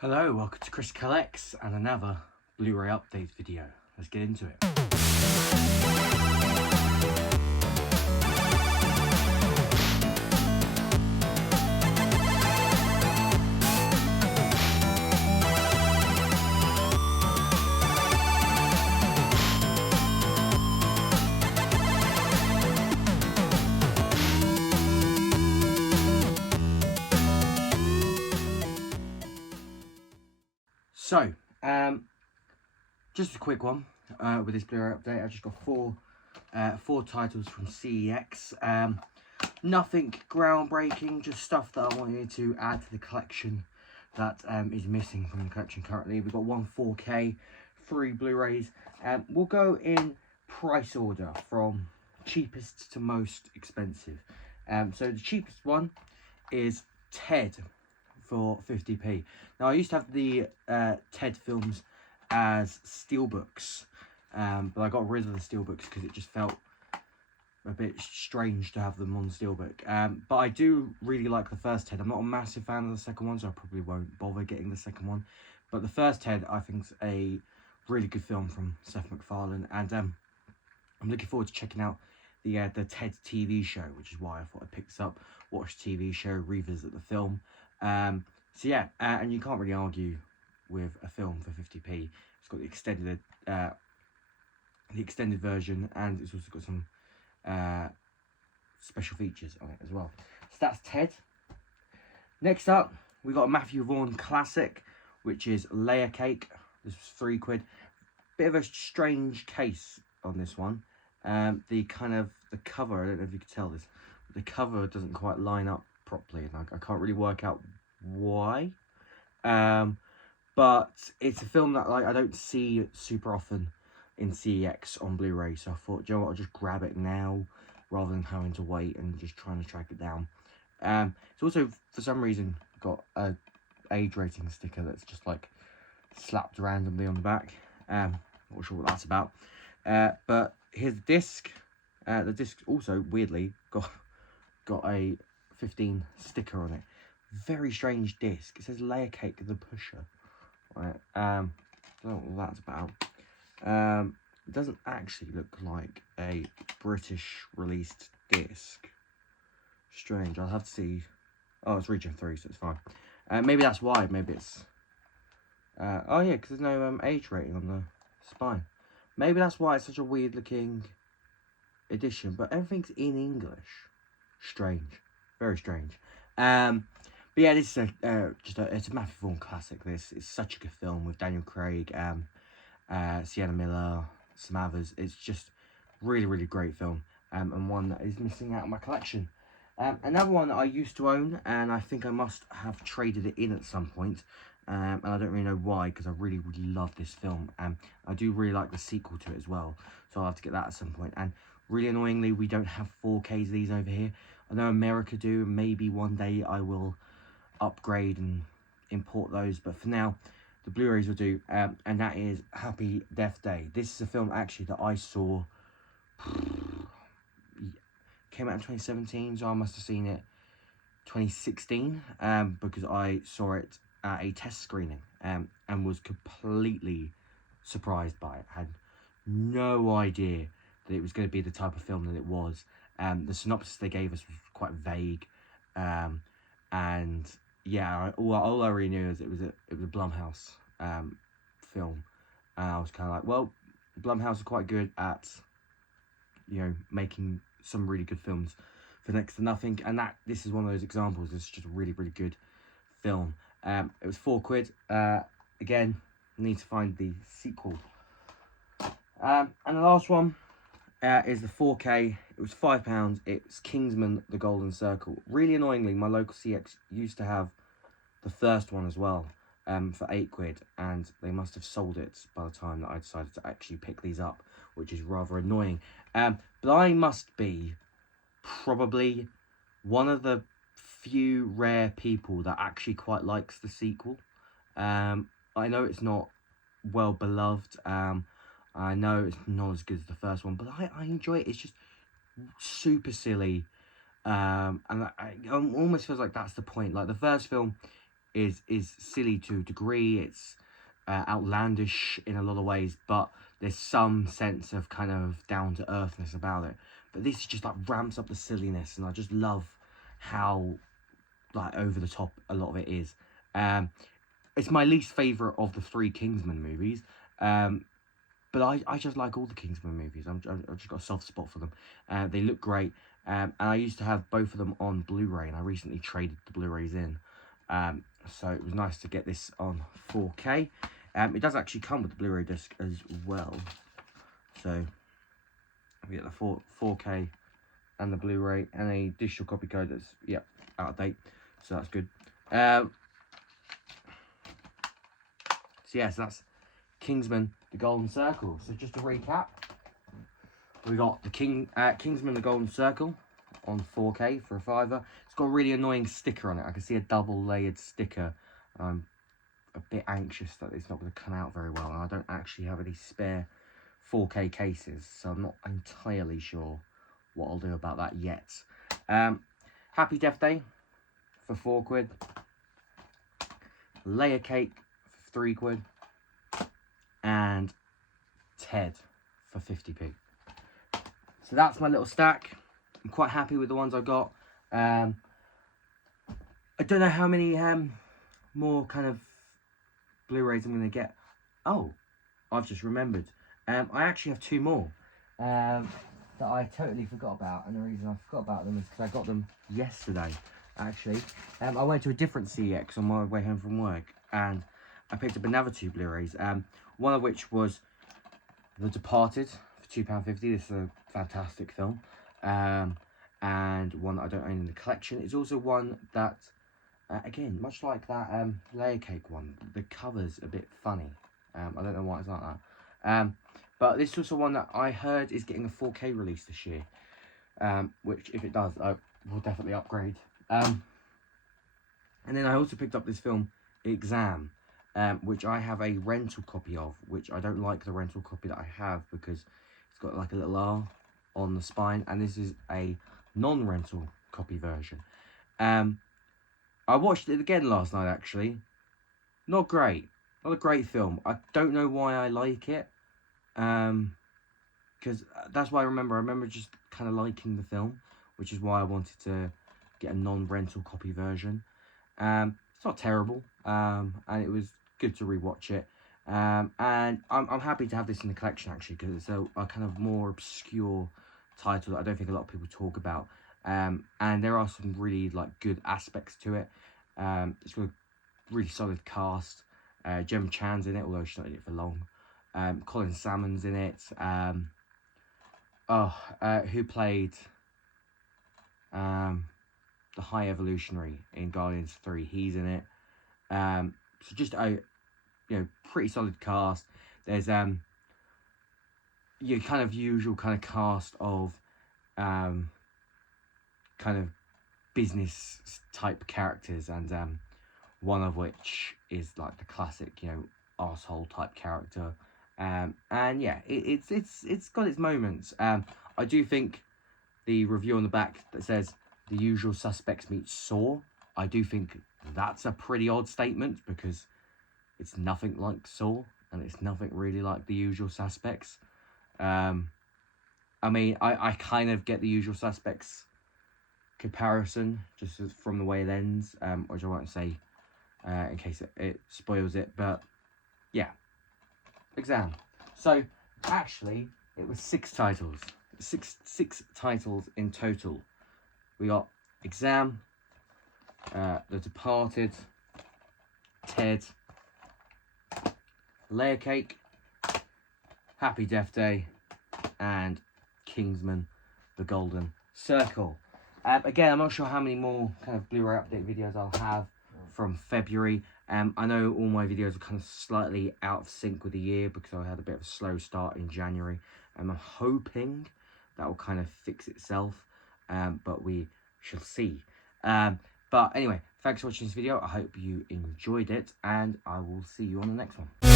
Hello, welcome to Chris Collects and another Blu-ray update video. Let's get into it. So, just a quick one with this Blu-ray update. I've just got four titles from CEX. Nothing groundbreaking, just stuff that I wanted to add to the collection that is missing from the collection currently. We've got one 4K, 3 Blu-rays. We'll go in price order from cheapest to most expensive. So the cheapest one is Ted for 50p. Now I used to have the Ted films as steelbooks, but I got rid of the steelbooks because it just felt a bit strange to have them on steelbook. But I do really like the first Ted. I'm not a massive fan of the second one, so I probably won't bother getting the second one. But the first Ted I think is a really good film from Seth MacFarlane, and I'm looking forward to checking out the Ted TV show, which is why I thought I'd pick this up, watch the TV show, revisit the film. So yeah, and you can't really argue with a film for 50p. It's got the extended version, and it's also got some special features on it as well. So that's Ted. Next up, we got a Matthew Vaughn classic, which is Layer Cake. This was £3. Bit of a strange case on this one. The cover, I don't know if you can tell this, but the cover doesn't quite line up properly, and I can't really work out why. But it's a film that I don't see super often in CEX on Blu-ray, so I thought, you know what, I'll just grab it now rather than having to wait and just trying to track it down. It's also, for some reason, got a age rating sticker that's just like slapped randomly on the back. Not sure what that's about. But here's the disc. The disc also weirdly got a 15 sticker on it. Very strange disc. It says Layer Cake the Pusher. Right. Don't know what that's about. It doesn't actually look like a British released disc. Strange. I'll have to see. Oh, it's region 3, so it's fine. Maybe that's why. Maybe it's. Oh yeah, because there's no age rating on the spine. Maybe that's why it's such a weird looking edition. But everything's in English. Strange. Very strange. But yeah, this is it's a Matthew Vaughn classic. This is such a good film with Daniel Craig, Sienna Miller, some others. It's just really great film, and one that is missing out of my collection. Another one that I used to own, and I think I must have traded it in at some point, and I don't really know why, because I really love this film. I do really like the sequel to it as well, so I'll have to get that at some point. And really annoyingly, we don't have 4Ks of these over here. I know America do, and maybe one day I will upgrade and import those, but for now the Blu-rays will do. And that is Happy Death Day. This is a film actually that I saw, came out in 2017, so I must have seen it 2016, because I saw it at a test screening, and was completely surprised by it. Had no idea that it was going to be the type of film that it was. The synopsis they gave us was quite vague, and yeah, all I really knew is it was a Blumhouse film, and I was kind of like, well, Blumhouse is quite good at, you know, making some really good films for next to nothing, and this is one of those examples. It's just a really good film. It was £4. Again, need to find the sequel. And the last one is the 4K. It was £5. It's Kingsman: The Golden Circle. Really annoyingly, my local CX used to have the first one as well, for £8, and they must have sold it by the time that I decided to actually pick these up, which is rather annoying. But I must be probably one of the few rare people that actually quite likes the sequel. I know it's not well beloved. I know it's not as good as the first one, but I enjoy it. It's just super silly, and it almost feels like that's the point. Like, the first film is silly to a degree. It's outlandish in a lot of ways, but there's some sense of kind of down-to-earthness about it. But this just like ramps up the silliness, and I just love how like over the top a lot of it is. It's my least favourite of the 3 Kingsman movies, but I just like all the Kingsman movies. I've just got a soft spot for them. They look great, and I used to have both of them on Blu-ray, and I recently traded the Blu-rays in. So it was nice to get this on 4K. It does actually come with the Blu-ray disc as well. So we get the 4K and the Blu-ray and a digital copy code that's, yep, out of date. So that's good. So yeah, so that's Kingsman, The Golden Circle. So just to recap, we got the Kingsman, The Golden Circle on 4K for a £5. It's got a really annoying sticker on it. I can see a double layered sticker. I'm a bit anxious that it's not going to come out very well, and I don't actually have any spare 4K cases, so I'm not entirely sure what I'll do about that yet. Happy Death Day for £4. Layer Cake for £3. And Ted for 50p. So that's my little stack. I'm quite happy with the ones I got. I don't know how many more kind of Blu-rays I'm going to get. Oh, I've just remembered. I actually have 2 more that I totally forgot about. And the reason I forgot about them is because I got them yesterday, actually. I went to a different CEX on my way home from work, and I picked up another 2 Blu-rays. One of which was The Departed for £2.50. This is a fantastic film. And one that I don't own in the collection. It's also one that, again, much like that Layer Cake one, the cover's a bit funny. I don't know why it's like that. But this is also one that I heard is getting a 4K release this year. Which, if it does, I will definitely upgrade. And then I also picked up this film, Exam. Which I have a rental copy of, which I don't like the rental copy that I have because it's got like a little R on the spine, and this is a non-rental copy version. I watched it again last night, actually. Not great. Not a great film. I don't know why I like it. Because that's why I remember just kind of liking the film, which is why I wanted to get a non-rental copy version. It's not terrible, and it was good to rewatch it, and I'm happy to have this in the collection actually, because it's a kind of more obscure title that I don't think a lot of people talk about, and there are some really like good aspects to it. It's got a really solid cast. Gemma Chan's in it, although she's not in it for long. Colin Salmon's in it. Who played the High Evolutionary in Guardians 3? He's in it. So just a pretty solid cast. There's your kind of usual kind of cast of kind of business type characters, and one of which is like the classic arsehole type character. And yeah, it's got its moments. I do think the review on the back that says The Usual Suspects meets Saw, I do think that's a pretty odd statement, because it's nothing like Saw, and it's nothing really like The Usual Suspects. I mean, I kind of get The Usual Suspects comparison, just from the way it ends, which I won't say in case it spoils it, but yeah. Exam. So, actually, it was 6 titles. Six titles in total. We got Exam, The Departed, Ted, Layer Cake, Happy Death Day, and Kingsman, The Golden Circle. Again, I'm not sure how many more kind of Blu-ray update videos I'll have from February. I know all my videos are kind of slightly out of sync with the year because I had a bit of a slow start in January. I'm hoping that will kind of fix itself, but we shall see. But anyway, thanks for watching this video. I hope you enjoyed it, and I will see you on the next one.